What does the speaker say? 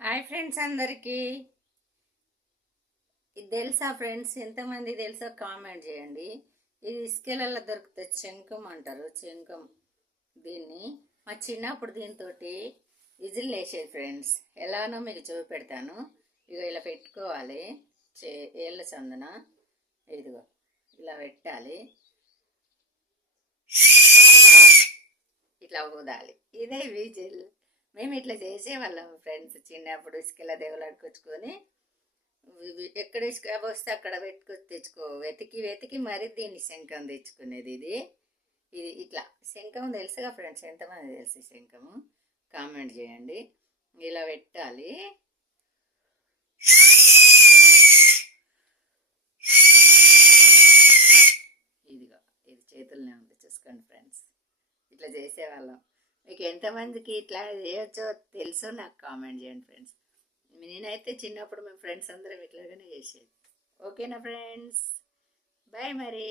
Hi friends అందరికీ. ఇది తెలుసా ఫ్రెండ్స్? ఎంతమంది తెలుసో కామెంట్ చేయండి. ఇది ఇసుకలలో దొరుకుతుంది, శంఖం అంటారు. శంఖం దీన్ని మా చిన్నప్పుడు దీంతో విజిల్ వేసేది ఫ్రెండ్స్. ఎలానో మీకు చూపెడతాను. ఇక ఇలా పెట్టుకోవాలి, ఏళ్ళ చందన ఇదిగో ఇలా పెట్టాలి, ఇట్లా ఊదాలి. ఇదే విజిల్. మేము ఇట్లా చేసేవాళ్ళం ఫ్రెండ్స్ చిన్నప్పుడు. ఇసుకల దేవులాడుకొచ్చుకొని ఎక్కడ ఇసుక వస్తే అక్కడ తెచ్చుకో, వెతికి వెతికి మరి దీన్ని శంఖం తెచ్చుకునేది. ఇది ఇది ఇట్లా శంఖం తెలుసుగా ఫ్రెండ్స్? ఎంతమంది తెలుసు శంఖము? కామెంట్ చేయండి. ఇలా పెట్టాలి. ఇదిగో ఇది చేతుల్లోనే ఉంది, చూసుకోండి ఫ్రెండ్స్. ఇట్లా చేసేవాళ్ళం. మీకు ఎంతమందికి ఇట్లా చేయొచ్చో తెలుసో నాకు కామెంట్ చేయండి ఫ్రెండ్స్. నేనైతే చిన్నప్పుడు మేము ఫ్రెండ్స్ అందరం ఇట్లాగానే చేసేది. ఓకేనా ఫ్రెండ్స్? బాయ్ మరి.